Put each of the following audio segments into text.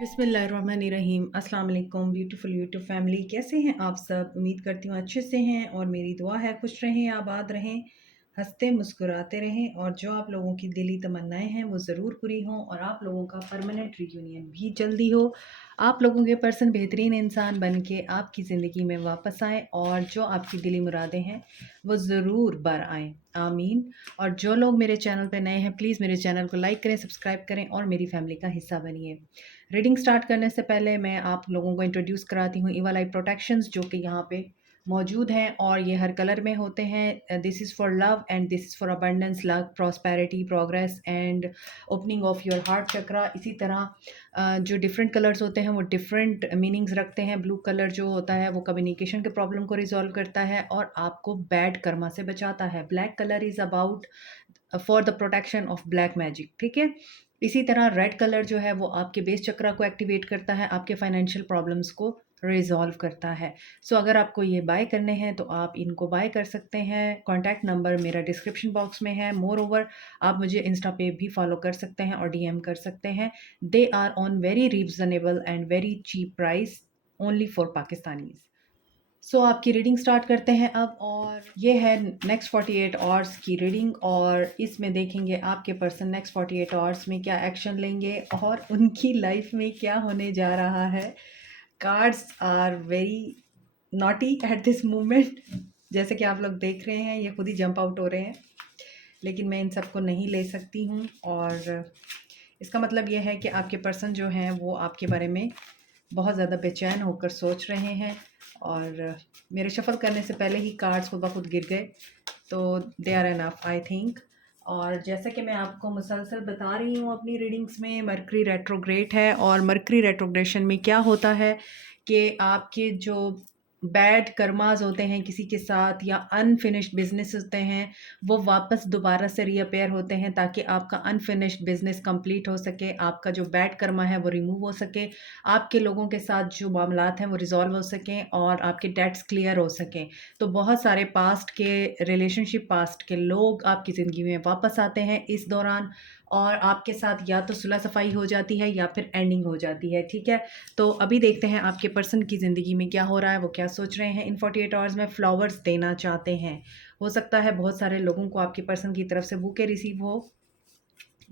बिस्मिल्लाहिर्रहमानिर्रहीम। अस्सलाम वालेकुम ब्यूटीफुल यूट्यूब फैमिली, कैसे हैं आप सब? उम्मीद करती हूँ अच्छे से हैं और मेरी दुआ है खुश रहें, आबाद रहें, हंसते मुस्कुराते रहें और जो आप लोगों की दिली तमन्नाएं हैं वो ज़रूर पूरी हों और आप लोगों का परमानेंट रियूनियन भी जल्दी हो। आप लोगों के पर्सन बेहतरीन इंसान बन के आपकी ज़िंदगी में वापस आएँ और जो आपकी दिली मुरादें हैं वो ज़रूर बर आएँ, आमीन। और जो लोग मेरे चैनल पे नए हैं प्लीज़ मेरे चैनल को लाइक करें, सब्सक्राइब करें और मेरी फैमिली का हिस्सा बनिए। रीडिंग स्टार्ट करने से पहले मैं आप लोगों को इंट्रोड्यूस कराती हूँ इवल आई प्रोटेक्शंस जो कि यहाँ पे मौजूद हैं और ये हर कलर में होते हैं। This is for love and this is for abundance, luck, prosperity, progress and opening of your heart chakra. इसी तरह जो डिफरेंट कलर्स होते हैं वो डिफरेंट मीनिंग्स रखते हैं। ब्लू कलर जो होता है वो कम्युनिकेशन के प्रॉब्लम को रिजॉल्व करता है और आपको बैड कर्मा से बचाता है। Black colour is about for the protection of black magic, ठीक है। इसी तरह रेड कलर जो है वो आपके बेस चक्रा को एक्टिवेट करता है, आपके फाइनेंशियल प्रॉब्लम्स को रिजॉल्व करता है। सो अगर आपको ये बाय करने हैं तो आप इनको बाय कर सकते हैं। कॉन्टैक्ट नंबर मेरा डिस्क्रिप्शन बॉक्स में है। मोर ओवर आप मुझे इंस्टा पे भी फॉलो कर सकते हैं और डीएम कर सकते हैं। They are on very reasonable and very cheap price, only for Pakistanis. So आपकी रीडिंग स्टार्ट करते हैं अब। और ये है नेक्स्ट 48 आवर्स की रीडिंग और इसमें देखेंगे आपके पर्सन नेक्स्ट 48 आवर्स में क्या एक्शन लेंगे और उनकी लाइफ में क्या होने जा रहा है। Cards are very naughty at this moment, जैसे कि आप लोग देख रहे हैं ये खुद ही जंप आउट हो रहे हैं, लेकिन मैं इन सबको नहीं ले सकती हूँ। और इसका मतलब ये है कि आपके पर्सन जो हैं वो आपके बारे में बहुत ज़्यादा बेचैन होकर सोच रहे हैं और मेरे शफ़ल करने से पहले ही कार्ड्स खुद ब खुद गिर गए, तो they are enough I think. और जैसा कि मैं आपको मुसलसल बता रही हूँ अपनी रीडिंग्स में, मरकरी रेट्रोग्रेड है और मरकरी रेट्रोग्रेशन में क्या होता है कि आपके जो बैड कर्मास होते हैं किसी के साथ या अनफिनिश्ड बिजनेस होते हैं वो वापस दोबारा से रीअपेयर होते हैं ताकि आपका अनफिनिश्ड बिजनेस कंप्लीट हो सके, आपका जो बैड कर्मा है वो रिमूव हो सके, आपके लोगों के साथ जो मामलात हैं वो रिजॉल्व हो सकें और आपके डेट्स क्लियर हो सकें। तो बहुत सारे पास्ट के रिलेशनशिप, पास्ट के लोग आपकी ज़िंदगी में वापस आते हैं इस दौरान और आपके साथ या तो सुलह सफाई हो जाती है या फिर एंडिंग हो जाती है, ठीक है। तो अभी देखते हैं आपके पर्सन की ज़िंदगी में क्या हो रहा है, वो क्या सोच रहे हैं। इन 48 आवर्स में फ्लावर्स देना चाहते हैं। हो सकता है बहुत सारे लोगों को आपके पर्सन की तरफ से बुके रिसीव हो,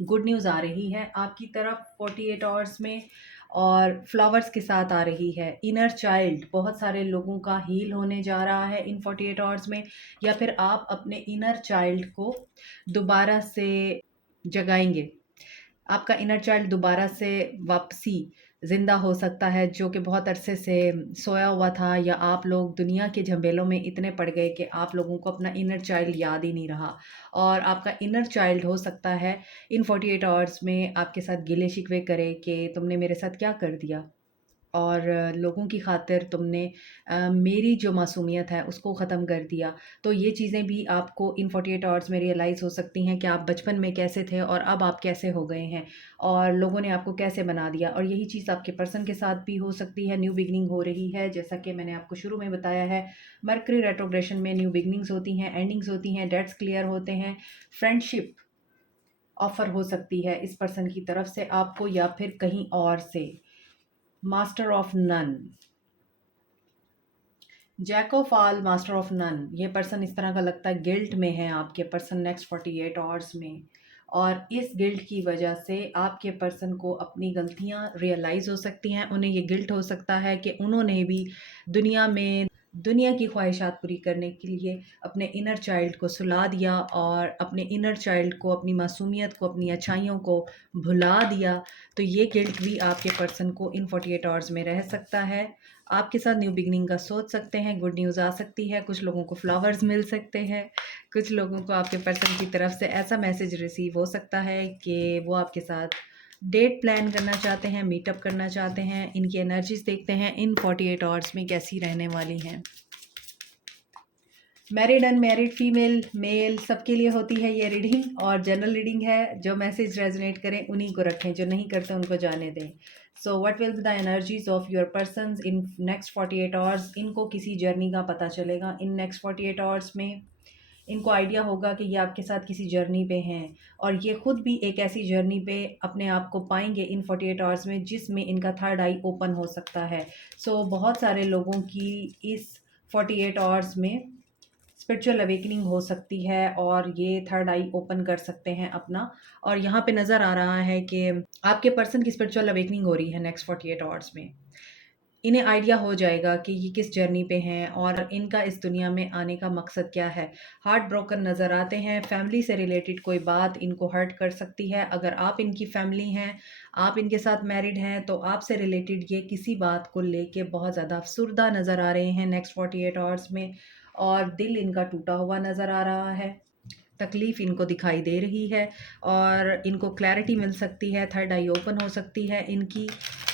गुड न्यूज़ आ रही है आपकी तरफ 48 आवर्स में और फ्लावर्स के साथ आ रही है। इनर चाइल्ड बहुत सारे लोगों का हील होने जा रहा है इन 48 आवर्स में, या फिर आप अपने इनर चाइल्ड को दोबारा से जगाएंगे। आपका इनर चाइल्ड दोबारा से वापसी ज़िंदा हो सकता है जो कि बहुत अरसे से सोया हुआ था, या आप लोग दुनिया के झमेलों में इतने पड़ गए कि आप लोगों को अपना इनर चाइल्ड याद ही नहीं रहा। और आपका इनर चाइल्ड हो सकता है इन 48 आवर्स में आपके साथ गिले शिकवे करे कि तुमने मेरे साथ क्या कर दिया और लोगों की खातिर तुमने मेरी जो मासूमियत है उसको ख़त्म कर दिया। तो ये चीज़ें भी आपको इन 48 आवर्स में रियलाइज़ हो सकती हैं कि आप बचपन में कैसे थे और अब आप कैसे हो गए हैं और लोगों ने आपको कैसे बना दिया। और यही चीज़ आपके पर्सन के साथ भी हो सकती है। न्यू बिगनिंग हो रही है, जैसा कि मैंने आपको शुरू में बताया है। मरकरी रेट्रोग्रेशन में न्यू बिगनिंग्स होती हैं, एंडिंग्स होती हैं, डेट्स क्लियर होते हैं। फ्रेंडशिप ऑफ़र हो सकती है इस पर्सन की तरफ से आपको या फिर कहीं और से। Master of none, jack of all, master of none. ये पर्सन इस तरह का लगता है गिल्ट में है आपके पर्सन नेक्स्ट 48 आवर्स में, और इस गिल्ट की वजह से आपके पर्सन को अपनी गलतियां रियलाइज़ हो सकती हैं। उन्हें ये गिल्ट हो सकता है कि उन्होंने भी दुनिया में दुनिया की ख्वाहिशात पूरी करने के लिए अपने इनर चाइल्ड को सुला दिया और अपने इनर चाइल्ड को, अपनी मासूमियत को, अपनी अच्छाइयों को भुला दिया। तो ये गिल्ट भी आपके पर्सन को इन 48 आवर्स में रह सकता है। आपके साथ न्यू बिगनिंग का सोच सकते हैं, गुड न्यूज़ आ सकती है, कुछ लोगों को फ्लावर्स मिल सकते हैं, कुछ लोगों को आपके पर्सन की तरफ से ऐसा मैसेज रिसीव हो सकता है कि वो आपके साथ डेट प्लान करना चाहते हैं, मीटअप करना चाहते हैं। इनकी एनर्जीज देखते हैं इन 48 आवर्स में कैसी रहने वाली हैं। मैरिड, अनमैरिड, फीमेल, मेल, सबके लिए होती है ये रीडिंग और जनरल रीडिंग है। जो मैसेज रेजोनेट करें उन्हीं को रखें, जो नहीं करते उनको जाने दें। So what will be the energies of your persons in next 48 hours. इनको किसी जर्नी का पता चलेगा इन नेक्स्ट 48 आवर्स में। इनको आइडिया होगा कि ये आपके साथ किसी जर्नी पे हैं और ये खुद भी एक ऐसी जर्नी पे अपने आप को पाएंगे इन 48 आवर्स में जिसमें इनका थर्ड आई ओपन हो सकता है। सो बहुत सारे लोगों की इस 48 आवर्स में स्पिरिचुअल अवेकनिंग हो सकती है और ये थर्ड आई ओपन कर सकते हैं अपना। और यहाँ पे नज़र आ रहा है कि आपके पर्सन की स्पिरिचुअल अवेकनिंग हो रही है नेक्स्ट 48 आवर्स में। इन्हें आइडिया हो जाएगा कि ये किस जर्नी पे हैं और इनका इस दुनिया में आने का मकसद क्या है। हार्ट ब्रोकन नज़र आते हैं, फैमिली से रिलेटेड कोई बात इनको हर्ट कर सकती है। अगर आप इनकी फैमिली हैं, आप इनके साथ मैरिड हैं, तो आपसे रिलेटेड ये किसी बात को लेके बहुत ज़्यादा अफसुर्दा नज़र आ रहे हैं नेक्स्ट 48 आवर्स में और दिल इनका टूटा हुआ नज़र आ रहा है। तकलीफ़ इनको दिखाई दे रही है और इनको क्लैरिटी मिल सकती है, थर्ड आई ओपन हो सकती है इनकी।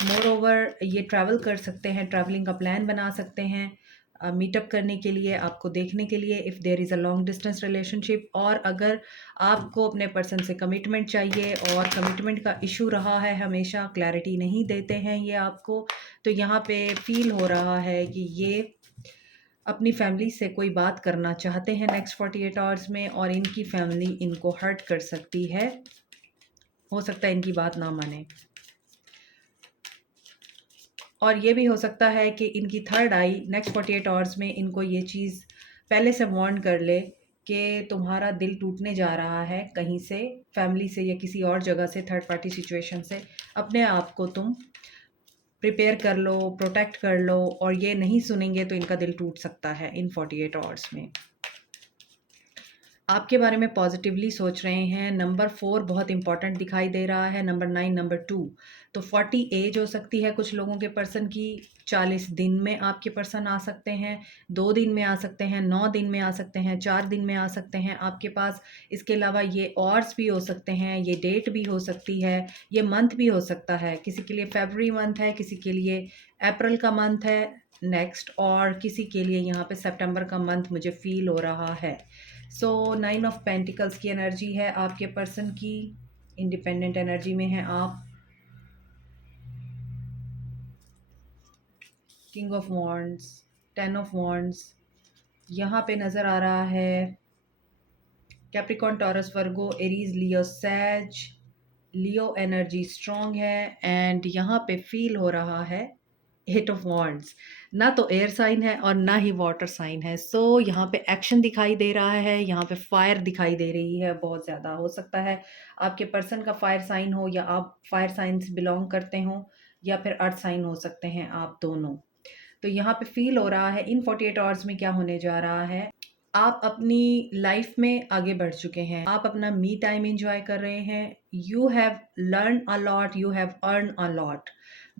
मोर ओवर ये ट्रैवल कर सकते हैं, ट्रैवलिंग का प्लान बना सकते हैं मीटअप करने के लिए, आपको देखने के लिए if there is a long distance relationship. और अगर आपको अपने पर्सन से कमिटमेंट चाहिए और कमिटमेंट का इशू रहा है, हमेशा क्लैरिटी नहीं देते हैं ये आपको, तो यहाँ पे फील हो रहा है कि ये अपनी फैमिली से कोई बात करना चाहते हैं नेक्स्ट 48 आवर्स में और इनकी फैमिली इनको हर्ट कर सकती है। हो सकता है इनकी बात ना माने और ये भी हो सकता है कि इनकी थर्ड आई नेक्स्ट 48 आवर्स में इनको ये चीज़ पहले से वार्न कर ले कि तुम्हारा दिल टूटने जा रहा है कहीं से, फैमिली से या किसी और जगह से, थर्ड पार्टी सिचुएशन से। अपने आप को तुम प्रिपेयर कर लो, प्रोटेक्ट कर लो और ये नहीं सुनेंगे तो इनका दिल टूट सकता है इन 48 आवर्स में। आपके बारे में पॉजिटिवली सोच रहे हैं। नंबर 4 बहुत इंपॉर्टेंट दिखाई दे रहा है, नंबर 9, नंबर 2। तो 40 एज हो सकती है कुछ लोगों के पर्सन की, 40 दिन में आपके पर्सन आ सकते हैं, 2 दिन में आ सकते हैं, 9 दिन में आ सकते हैं, 4 दिन में आ सकते हैं आपके पास। इसके अलावा ये ऑर्स भी हो सकते हैं, ये डेट भी हो सकती है, ये मंथ भी हो सकता है। किसी के लिए फरवरी मंथ है, किसी के लिए अप्रैल का मंथ है नेक्स्ट, और किसी के लिए यहाँ पे सितंबर का मंथ मुझे फील हो रहा है। सो 9 ऑफ पेंटिकल्स की एनर्जी है आपके पर्सन की, इंडिपेंडेंट एनर्जी में है आप। King of wands, 10 of wands यहाँ पे नज़र आ रहा है। कैप्रिकॉर्न, टॉरस, वर्गो, एरीज, लियो, सैज। लियो एनर्जी स्ट्रॉन्ग है एंड यहाँ पे फील हो रहा है 8 ऑफ वॉन्ड्स। ना तो एयर साइन है और ना ही वाटर साइन है। सो यहाँ पे एक्शन दिखाई दे रहा है, यहाँ पे फायर दिखाई दे रही है बहुत ज़्यादा। हो सकता है आपके पर्सन का फायर साइन हो या आप फायर साइन से बिलोंग करते हो या फिर अर्थ साइन हो सकते हैं आप दोनों। तो यहाँ पे फील हो रहा है इन 48 आवर्स में क्या होने जा रहा है। आप अपनी लाइफ में आगे बढ़ चुके हैं, आप अपना मी टाइम एंजॉय कर रहे हैं। You have learn a lot, you have earn a lot.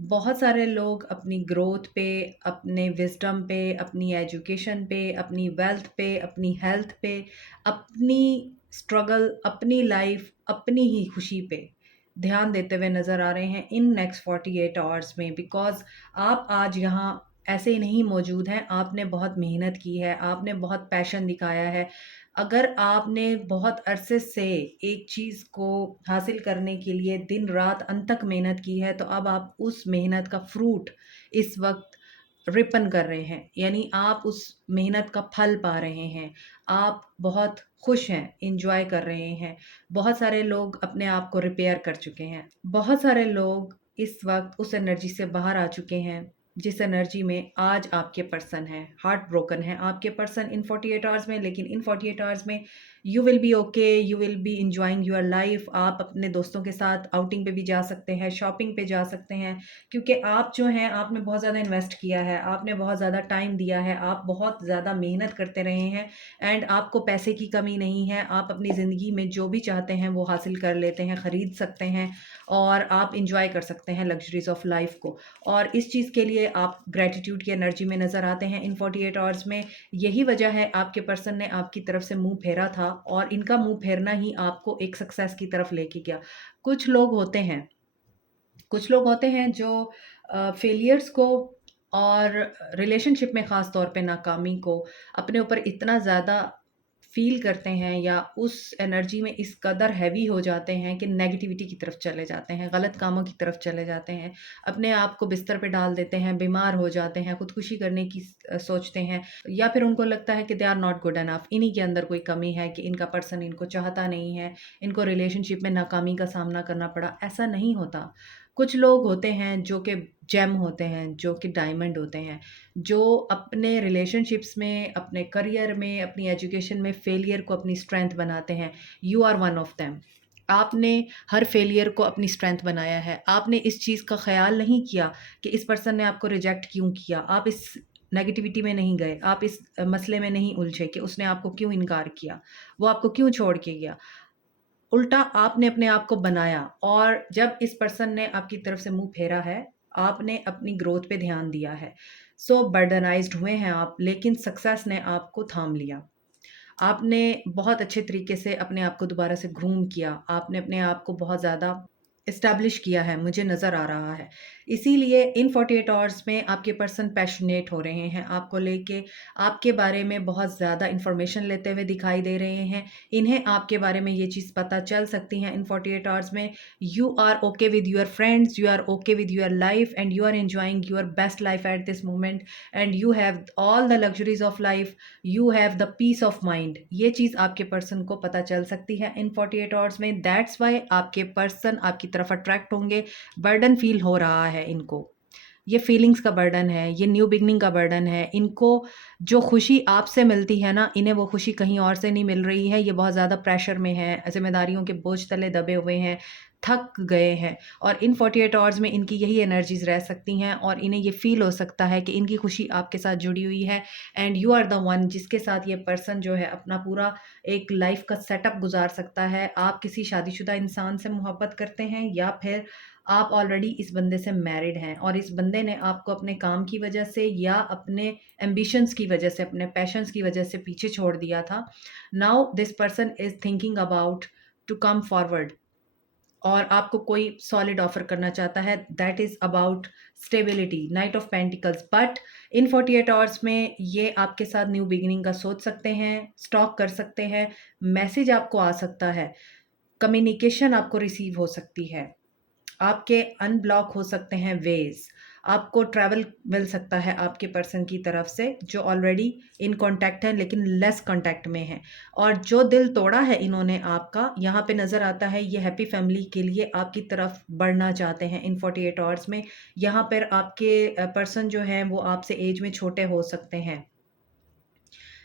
बहुत सारे लोग अपनी ग्रोथ पे, अपने विजडम पे, अपनी एजुकेशन पे, अपनी वेल्थ पे, अपनी हेल्थ पे, अपनी स्ट्रगल, अपनी लाइफ, अपनी ही खुशी पे ध्यान देते हुए नज़र आ रहे हैं इन नेक्स्ट 48 आवर्स में। बिकॉज आप आज यहाँ ऐसे ही नहीं मौजूद हैं, आपने बहुत मेहनत की है, आपने बहुत पैशन दिखाया है। अगर आपने बहुत अरसे से एक चीज़ को हासिल करने के लिए दिन रात अनथक मेहनत की है, तो अब आप उस मेहनत का फ्रूट इस वक्त रिपन कर रहे हैं, यानी आप उस मेहनत का फल पा रहे हैं। आप बहुत खुश हैं, इंजॉय कर रहे हैं। बहुत सारे लोग अपने आप को रिपेयर कर चुके हैं। बहुत सारे लोग इस वक्त उस एनर्जी से बाहर आ चुके हैं जिस एनर्जी में आज आपके पर्सन है। हार्ट ब्रोकन है आपके पर्सन इन 48 आवर्स में, लेकिन इन 48 आवर्स में you will be okay, you will be enjoying your life. आप अपने दोस्तों के साथ आउटिंग पे भी जा सकते हैं, शॉपिंग पे जा सकते हैं, क्योंकि आप जो हैं आपने बहुत ज़्यादा इन्वेस्ट किया है, आपने बहुत ज़्यादा टाइम दिया है, आप बहुत ज़्यादा मेहनत करते रहे हैं एंड आपको पैसे की कमी नहीं है। आप अपनी ज़िंदगी में जो भी चाहते हैं वो हासिल कर लेते हैं, ख़रीद सकते हैं और आप इंजॉय कर सकते हैं लग्जरीज ऑफ लाइफ को। और इस चीज़ के लिए आप ग्रेटिट्यूड की एनर्जी में नज़र आते हैं इन 48 आवर्स में। यही वजह है आपके पर्सन ने आपकी तरफ से मुंह फेरा था और इनका मुंह फेरना ही आपको एक सक्सेस की तरफ लेके गया। कुछ लोग होते हैं कुछ लोग होते हैं जो फेलियर्स को और रिलेशनशिप में ख़ास तौर पे नाकामी को अपने ऊपर इतना ज़्यादा फ़ील करते हैं या उस एनर्जी में इस कदर हैवी हो जाते हैं कि नेगेटिविटी की तरफ चले जाते हैं, गलत कामों की तरफ चले जाते हैं, अपने आप को बिस्तर पे डाल देते हैं, बीमार हो जाते हैं, खुदकुशी करने की सोचते हैं, या फिर उनको लगता है कि they are not good enough, इन्हीं के अंदर कोई कमी है कि इनका पर्सन इनको चाहता नहीं है, इनको रिलेशनशिप में नाकामी का सामना करना पड़ा। ऐसा नहीं होता। कुछ लोग होते हैं जो कि जेम होते हैं, जो कि डायमंड होते हैं, जो अपने रिलेशनशिप्स में, अपने करियर में, अपनी एजुकेशन में फेलियर को अपनी स्ट्रेंथ बनाते हैं। You are one of them. आपने हर फेलियर को अपनी स्ट्रेंथ बनाया है। आपने इस चीज़ का ख़्याल नहीं किया कि इस पर्सन ने आपको रिजेक्ट क्यों किया। आप इस नेगेटिविटी में नहीं गए, आप इस मसले में नहीं उलझे कि उसने आपको क्यों इनकार किया, वो आपको क्यों छोड़ के गया। उल्टा आपने अपने आप को बनाया, और जब इस पर्सन ने आपकी तरफ से मुंह फेरा है, आपने अपनी ग्रोथ पे ध्यान दिया है। सो बर्डनाइज्ड हुए हैं आप, लेकिन सक्सेस ने आपको थाम लिया। आपने बहुत अच्छे तरीके से अपने आप को दोबारा से ग्रूम किया, आपने अपने आप को बहुत ज़्यादा इस्टेब्लिश किया है, मुझे नज़र आ रहा है। इसीलिए इन 48 आवर्स में आपके पर्सन पैशनेट हो रहे हैं, आपको लेके, आपके बारे में बहुत ज़्यादा इन्फॉर्मेशन लेते हुए दिखाई दे रहे हैं। इन्हें आपके बारे में ये चीज़ पता चल सकती है इन 48 आवर्स में। You are okay with your friends, you are okay with your life, and you are enjoying your best life at this moment, and you have all the luxuries of life, you have the peace of mind. ये चीज़ आपके person को पता चल सकती है इन 48 hours में। दैट्स वाई आपके पर्सन आपकी तरफ अट्रैक्ट होंगे। बर्डन फील हो रहा है इनको, ये फीलिंग्स का बर्डन है, ये न्यू बिगनिंग का बर्डन है। इनको जो खुशी आपसे मिलती है ना, इन्हें वो खुशी कहीं और से नहीं मिल रही है। ये बहुत ज़्यादा प्रेशर में है, जिम्मेदारियों के बोझ तले दबे हुए हैं, थक गए हैं, और इन 48 आवर्स में इनकी यही एनर्जीज रह सकती हैं, और इन्हें ये फील हो सकता है कि इनकी खुशी आपके साथ जुड़ी हुई है, and you are the one जिसके साथ ये पर्सन जो है अपना पूरा एक लाइफ का सेटअप गुजार सकता है। आप किसी शादीशुदा इंसान से मोहब्बत करते हैं, या फिर आप ऑलरेडी इस बंदे से मैरिड हैं, और इस बंदे ने आपको अपने काम की वजह से या अपने एम्बिशंस की वजह से, अपने पैशंस की वजह से पीछे छोड़ दिया था। Now this person is thinking about to come forward, और आपको कोई सॉलिड ऑफर करना चाहता है, that is about stability, knight of pentacles. But इन 48 आवर्स में ये आपके साथ न्यू बिगिनिंग का सोच सकते हैं, स्टॉक कर सकते हैं, मैसेज आपको आ सकता है, कम्युनिकेशन आपको रिसीव हो सकती है, आपके अनब्लॉक हो सकते हैं वेज, आपको ट्रैवल मिल सकता है आपके पर्सन की तरफ से जो ऑलरेडी इन कांटेक्ट है लेकिन लेस कांटेक्ट में है। और जो दिल तोड़ा है इन्होंने आपका, यहाँ पे नज़र आता है ये हैप्पी फैमिली के लिए आपकी तरफ बढ़ना चाहते हैं इन 48 आवर्स में। यहाँ पर आपके पर्सन जो हैं वो आपसे एज में छोटे हो सकते हैं,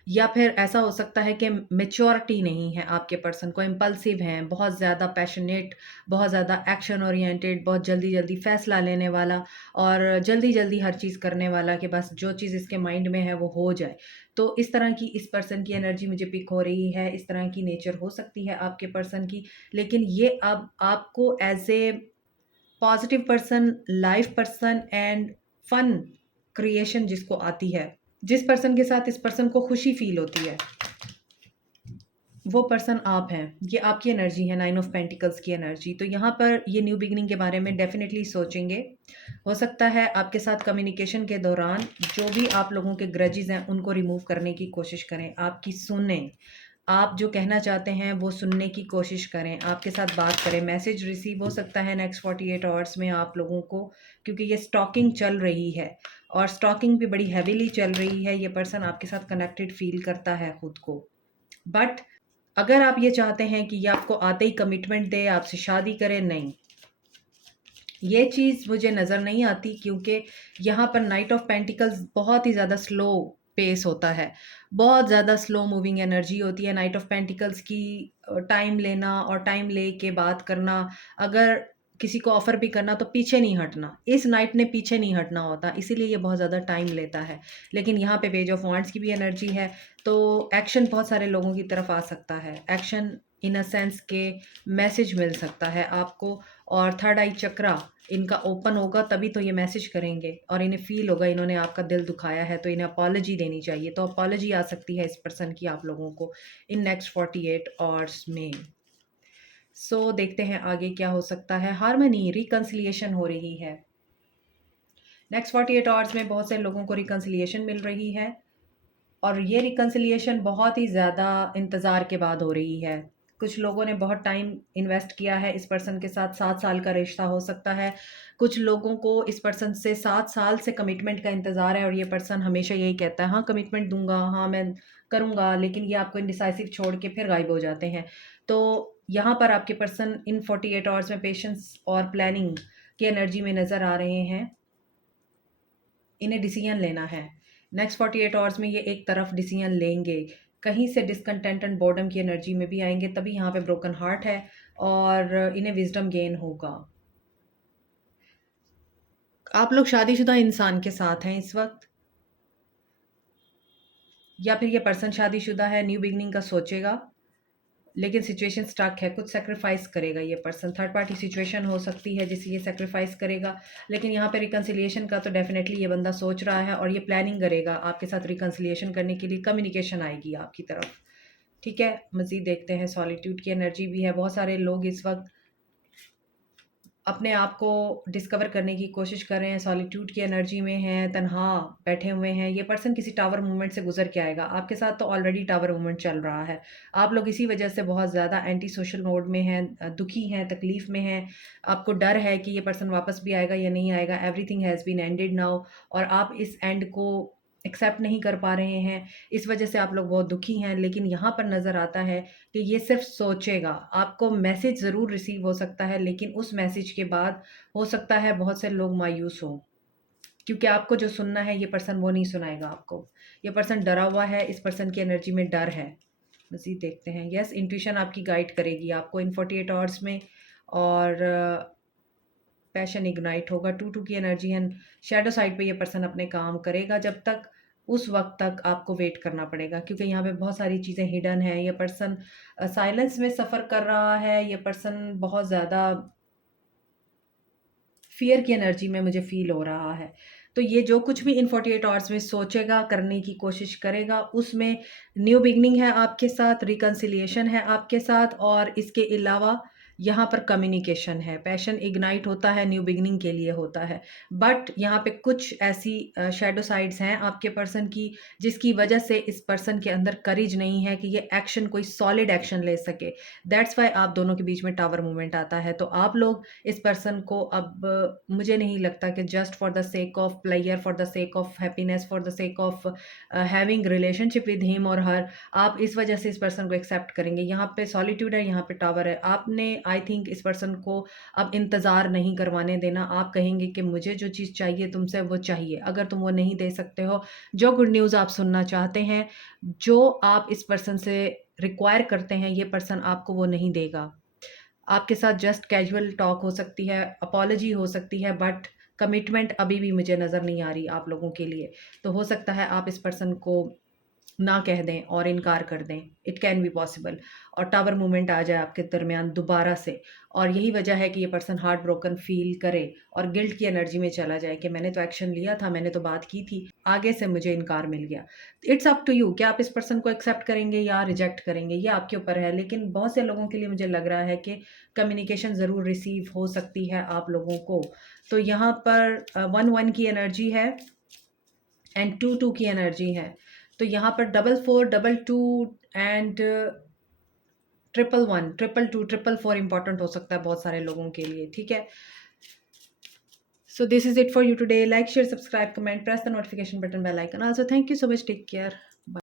या फिर ऐसा हो सकता है कि मैच्योरिटी नहीं है आपके पर्सन को, इम्पल्सिव हैं, बहुत ज़्यादा पैशनेट, बहुत ज़्यादा एक्शन ओरिएंटेड, बहुत जल्दी जल्दी फ़ैसला लेने वाला, और जल्दी जल्दी हर चीज़ करने वाला कि बस जो चीज़ इसके माइंड में है वो हो जाए। तो इस तरह की इस पर्सन की एनर्जी मुझे पिक हो रही है, इस तरह की नेचर हो सकती है आपके पर्सन की। लेकिन ये अब आपको as a positive person, life person and fun creation जिसको आती है, जिस पर्सन के साथ इस पर्सन को खुशी फील होती है, वो पर्सन आप हैं। ये आपकी एनर्जी है, 9 ऑफ पेंटिकल्स की एनर्जी। तो यहाँ पर ये न्यू बिगिनिंग के बारे में डेफिनेटली सोचेंगे। हो सकता है आपके साथ कम्युनिकेशन के दौरान जो भी आप लोगों के ग्रजेस हैं उनको रिमूव करने की कोशिश करें, आपकी सुने, आप जो कहना चाहते हैं वो सुनने की कोशिश करें, आपके साथ बात करें। मैसेज रिसीव हो सकता है नेक्स्ट 48 आवर्स में आप लोगों को, क्योंकि ये स्टॉकिंग चल रही है, और स्टॉकिंग भी बड़ी हैवीली चल रही है। ये पर्सन आपके साथ कनेक्टेड फील करता है खुद को। बट अगर आप ये चाहते हैं कि ये आपको आते ही कमिटमेंट दे, आपसे शादी करे, नहीं, ये चीज़ मुझे नज़र नहीं आती, क्योंकि यहाँ पर नाइट ऑफ पेंटिकल्स बहुत ही ज़्यादा स्लो पेस होता है, बहुत ज़्यादा स्लो मूविंग एनर्जी होती है नाइट ऑफ पेंटिकल्स की। टाइम लेना और टाइम ले के बात करना, अगर किसी को ऑफ़र भी करना तो पीछे नहीं हटना, इस नाइट ने पीछे नहीं हटना होता, इसीलिए ये बहुत ज़्यादा टाइम लेता है। लेकिन यहाँ पे पेज ऑफ वांड्स की भी एनर्जी है, तो एक्शन बहुत सारे लोगों की तरफ आ सकता है, एक्शन इन अ सेंस के मैसेज मिल सकता है आपको। और थर्ड आई चक्रा इनका ओपन होगा तभी तो ये मैसेज करेंगे, और इन्हें फ़ील होगा इन्होंने आपका दिल दुखाया है, तो इन्हें अपॉलॉजी देनी चाहिए। तो अपॉलॉजी आ सकती है इस पर्सन की आप लोगों को इन नेक्स्ट 48 आवर्स में। सो देखते हैं आगे क्या हो सकता है। हार्मनी, रिकन्सिलिएशन हो रही है नेक्स्ट 48 आवर्स में, बहुत से लोगों को रिकन्सिलिएशन मिल रही है। और ये रिकन्सिलिएशन बहुत ही ज़्यादा इंतज़ार के बाद हो रही है। कुछ लोगों ने बहुत टाइम इन्वेस्ट किया है इस पर्सन के साथ, 7 साल का रिश्ता हो सकता है। कुछ लोगों को इस पर्सन से 7 साल से कमिटमेंट का इंतज़ार है और ये पर्सन हमेशा यही कहता है, हाँ कमिटमेंट दूँगा, हाँ मैं करूँगा, लेकिन ये आपको इंडिसाइसिव छोड़ के फिर गायब हो जाते हैं। तो यहाँ पर आपके पर्सन इन 48 आवर्स में पेशेंस और प्लानिंग की एनर्जी में नज़र आ रहे हैं। इन्हें डिसीजन लेना है। नेक्स्ट 48 आवर्स में ये एक तरफ डिसीजन लेंगे। कहीं से डिस्कंटेंट एंड बॉर्डम की एनर्जी में भी आएँगे, तभी यहाँ पे ब्रोकन हार्ट है और इन्हें विज़डम गेन होगा। आप लोग शादीशुदा इंसान के साथ हैं इस वक़्त, या फिर ये पर्सन शादीशुदा है, न्यू बिगिनिंग का सोचेगा, लेकिन सिचुएशन स्टक है, कुछ सैक्रिफाइस करेगा ये पर्सन। थर्ड पार्टी सिचुएशन हो सकती है जिसे ये सैक्रिफाइस करेगा, लेकिन यहाँ पे रिकन्सिलिएशन का तो डेफिनेटली ये बंदा सोच रहा है और ये प्लानिंग करेगा आपके साथ रिकन्सिलिएशन करने के लिए। कम्युनिकेशन आएगी आपकी तरफ, ठीक है। मज़ीद देखते हैं, सॉलिट्यूड की एनर्जी भी है। बहुत सारे लोग इस वक्त अपने आप को डिस्कवर करने की कोशिश कर रहे हैं, सॉलिट्यूड की एनर्जी में हैं, तन्हा बैठे हुए हैं। ये पर्सन किसी टावर मूवमेंट से गुजर के आएगा। आपके साथ तो ऑलरेडी टावर मूवमेंट चल रहा है। आप लोग इसी वजह से बहुत ज़्यादा एंटी सोशल मोड में हैं, दुखी हैं, तकलीफ़ में हैं। आपको डर है कि ये पर्सन वापस भी आएगा या नहीं आएगा। Everything has been ended now और आप इस एंड को एक्सेप्ट नहीं कर पा रहे हैं। इस वजह से आप लोग बहुत दुखी हैं, लेकिन यहाँ पर नज़र आता है कि ये सिर्फ़ सोचेगा। आपको मैसेज ज़रूर रिसीव हो सकता है, लेकिन उस मैसेज के बाद हो सकता है बहुत से लोग मायूस हों, क्योंकि आपको जो सुनना है ये पर्सन वो नहीं सुनाएगा आपको। ये पर्सन डरा हुआ है, इस पर्सन की एनर्जी में डर है। मज़ीद देखते हैं। यस, इंट्यूशन आपकी गाइड करेगी आपको इन 48 आवर्स में और पैशन इग्नाइट होगा। 2-2 की एनर्जी है। शैडो साइड पे ये पर्सन अपने काम करेगा, जब तक उस वक़्त तक आपको वेट करना पड़ेगा, क्योंकि यहाँ पे बहुत सारी चीज़ें हिडन हैं। ये पर्सन साइलेंस में सफ़र कर रहा है। ये पर्सन बहुत ज़्यादा फ़ियर की एनर्जी में मुझे फ़ील हो रहा है। तो ये जो कुछ भी इन 48 आवर्स में सोचेगा, करने की कोशिश करेगा, उसमें न्यू बिगिनिंग है आपके साथ, रिकन्सिलिएशन है आपके साथ और इसके अलावा यहाँ पर कम्युनिकेशन है। पैशन इग्नाइट होता है, न्यू बिगिनिंग के लिए होता है। बट यहाँ पे कुछ ऐसी शैडो साइड्स हैं आपके पर्सन की, जिसकी वजह से इस पर्सन के अंदर करेज नहीं है कि ये एक्शन, कोई सॉलिड एक्शन ले सके। दैट्स व्हाई आप दोनों के बीच में टावर मूवमेंट आता है। तो आप लोग इस पर्सन को अब मुझे नहीं लगता कि just for the sake of player, for the sake of happiness, for the sake of having relationship with him और हर, आप इस वजह से इस पर्सन को एक्सेप्ट करेंगे। यहाँ पे सॉलिट्यूड है, यहाँ पे टावर है। आपने आई थिंक इस पर्सन को अब इंतज़ार नहीं करवाने देना। आप कहेंगे कि मुझे जो चीज़ चाहिए तुमसे वो चाहिए। अगर तुम वो नहीं दे सकते हो, जो गुड न्यूज़ आप सुनना चाहते हैं, जो आप इस पर्सन से रिक्वायर करते हैं, ये पर्सन आपको वो नहीं देगा। आपके साथ जस्ट कैजुअल टॉक हो सकती है, अपॉलजी हो सकती है, बट कमिटमेंट अभी भी मुझे नज़र नहीं आ रही आप लोगों के लिए। तो हो सकता है आप इस पर्सन को ना कह दें और इनकार कर दें। इट कैन बी पॉसिबल और टावर मूवमेंट आ जाए आपके दरमियान दोबारा से, और यही वजह है कि ये पर्सन हार्ट ब्रोकन फ़ील करे और गिल्ट की एनर्जी में चला जाए कि मैंने तो एक्शन लिया था, मैंने तो बात की थी, आगे से मुझे इनकार मिल गया। इट्स अप टू यू कि आप इस पर्सन को एक्सेप्ट करेंगे या रिजेक्ट करेंगे, ये आपके ऊपर है। लेकिन बहुत से लोगों के लिए मुझे लग रहा है कि कम्युनिकेशन ज़रूर रिसीव हो सकती है आप लोगों को। तो यहाँ पर 1-1 की एनर्जी है एंड 2-2 की एनर्जी है। तो यहाँ पर 4-4, 2-2 एंड 1-1, 2-2, 4-4 इंपॉर्टेंट हो सकता है बहुत सारे लोगों के लिए, ठीक है। So this is it for you today. Like, share, subscribe, comment, press the notification button, bell icon. Also thank you so much, take care.